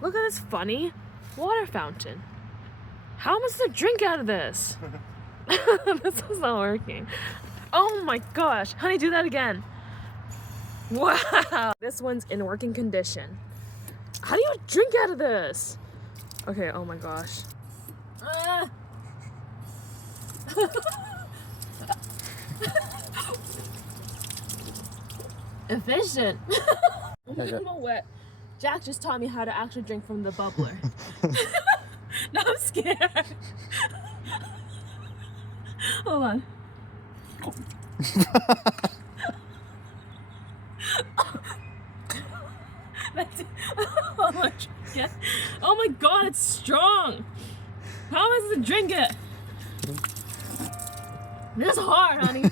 Look at this funny water fountain. How am I supposed to drink out of this? This is not working. Oh my gosh. Honey, do that again. Wow. This one's in working condition. How do you drink out of this? Okay, oh my gosh. Efficient. I'm a little wet. Jack just taught me how to actually drink from the bubbler. Now I'm scared. Hold on. That's it. Oh my God. Oh my God, it's strong. How am I supposed to drink it? This is hard, honey.